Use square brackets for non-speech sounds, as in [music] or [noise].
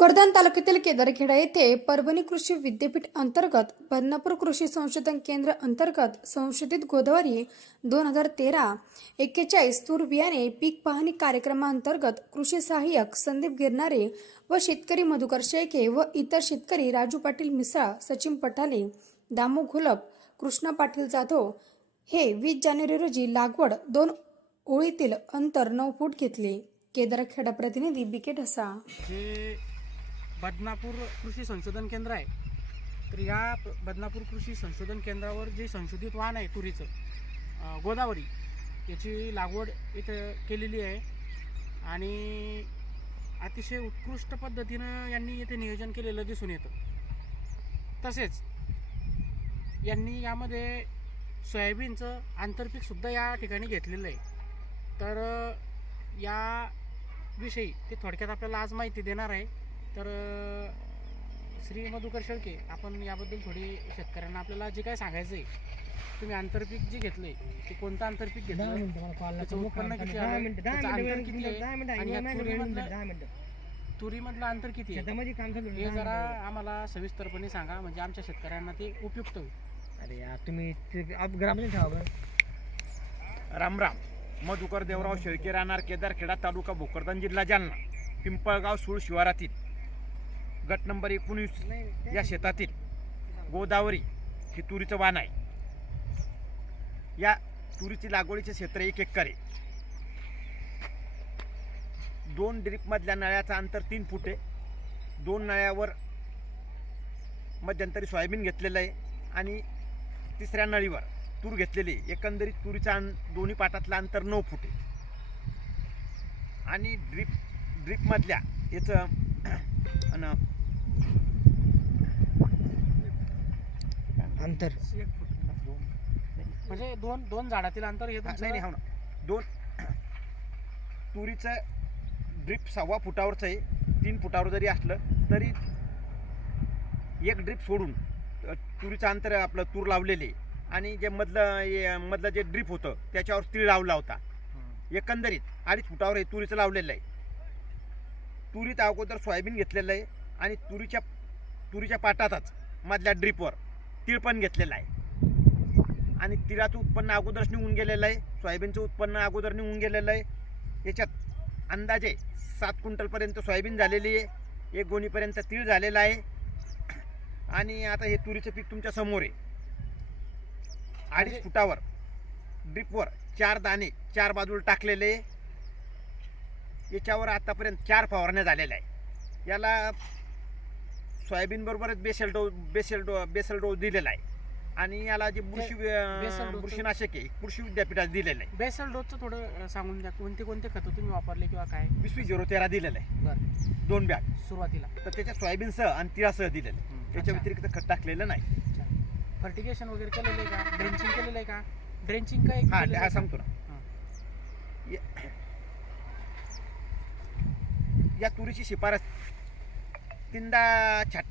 भोकरदान तालुक्यातील केदारखेडा येथे परभणी कृषी विद्यापीठ अंतर्गत बदनापूर कृषी संशोधन केंद्र अंतर्गत संशोधित गोदावरी दोन हजार तेरा एक्केचाळीस तूर बियाणे पीक पाहणी कार्यक्रमाअंतर्गत कृषी सहाय्यक संदीप गिरणारे व शेतकरी मधुकर शेळके व इतर शेतकरी राजू पाटील मिसाळ सचिन पठाले दामू घुलप कृष्णा पाटील जाधव हे वीस जानेवारी रोजी लागवड दोन ओळीतील अंतर नऊ फूट घेतले. केदारखेडा प्रतिनिधी बिकेट असा बदनापूर कृषी संशोधन केंद्र आहे. तर या बदनापूर कृषी संशोधन केंद्रावर जे संशोधित वाहन आहे तुरीचं गोदावरी याची लागवड इथं केलेली आहे. आणि अतिशय उत्कृष्ट पद्धतीनं यांनी इथे नियोजन केलेलं दिसून येतं. तसेच यांनी यामध्ये सोयाबीनचं आंतरपीकसुद्धा या ठिकाणी घेतलेलं आहे. तर या विषयी ते थोडक्यात आपल्याला आज माहिती देणार आहे. तर श्री मधुकर शेळके आपण याबद्दल थोडी शेतकऱ्यांना आपल्याला जे काय सांगायचं आहे तुम्ही आंतरपीक जे घेतलंय ते कोणतं आंतरपीक घेतलं त्याचं उत्पन्न किती आलं त्याचं अंतर किती आहे? आणि या तुरीमधलं तुरीमधलं अंतर किती आहे? हे जरा आम्हाला सविस्तरपणे सांगा म्हणजे आमच्या शेतकऱ्यांना ते उपयुक्त होईल. अरे यार तुम्ही राम राम. मधुकर देवराव शेळके राहणार केदारखेडा तालुका भोकरदन जिल्हा जालना. पिंपळगाव सूळ शिवारातील. गट नंबर एकोणीस या शेतातील गोदावरी ही तुरीचं वाण आहे. या तुरीची लागवडीचे क्षेत्र एक एकर आहे. दोन ड्रीपमधल्या नळ्याचं अंतर तीन फूट आहे. दोन नळ्यावर मध्यंतरी सोयाबीन घेतलेलं आहे आणि तिसऱ्या नळीवर तूर घेतलेली आहे. एकंदरीत तुरीचा अं- दोन्ही पाटातलं अंतर नऊ फूट आहे. आणि ड्रीप ड्रीपमधल्या याचं अंतर. म्हणजे दोन दोन झाडातील अंतर हे तुमचं- नाही नाही हो ना. दोन. [coughs] तुरीचं ड्रीप सव्वा फुटावरचं आहे. तीन फुटावर जरी असलं तरी एक ड्रीप सोडून अ, तुरीचं अंतर आपलं तूर लावलेले. आणि जे मधलं हे, मधलं जे ड्रीप होतं त्याच्यावर तीळ लावला होता. एकंदरीत अडीच फुटावर हे तुरीचं लावलेलं आहे. तुरीत अगोदर सोयाबीन घेतलेलं आहे. आणि तुरीच्या तुरीच्या पाटातच मधल्या ड्रीपवर तीळ पण घेतलेलं आहे. आणि तिळाचं उत्पन्न अगोदरच निघून गेलेलं आहे. सोयाबीनचं उत्पन्न अगोदर निघून गेलेलं आहे. याच्यात अंदाजे सात क्विंटलपर्यंत सोयाबीन झालेली आहे. एक गोणीपर्यंत तीळ झालेला आहे. आणि आता हे तुरीचं पीक तुमच्यासमोर आहे. अडीच फुटावर ड्रीपवर चार दाणे चार बाजूला टाकलेले याच्यावर आतापर्यंत चार फवारण्या झालेल्या आहे याला सोयाबीन बरोबरच basal dose basal dose basal dose दिलेला आहे. आणि याला जे बुरशी बेसल डोस- बुरशीनाशक आहे कृषी विद्यापीठात दिलेलं आहे. बेसल डोसचं थोडं सांगून द्या कोणते कोणते खतं तुम्ही वापरले किंवा काय? वीस वीस झिरो तेरा दिलेलं आहे. बरं. दोन बॅग. सुरुवातीला. तर त्याच्यात सोयाबीनसह आणि तिळासह दिलेलं आहे. त्याच्या व्यतिरिक्त खत टाकलेलं नाही. फर्टिगेशन वगैरे केलेलं आहे का? ड्रेंचिंग केलेलं आहे का? ड्रेंचिंग काय हा केलेलं हा आहे का? सांगतो ना. हां. या- या तुरीची शिफारस 뛴다 잣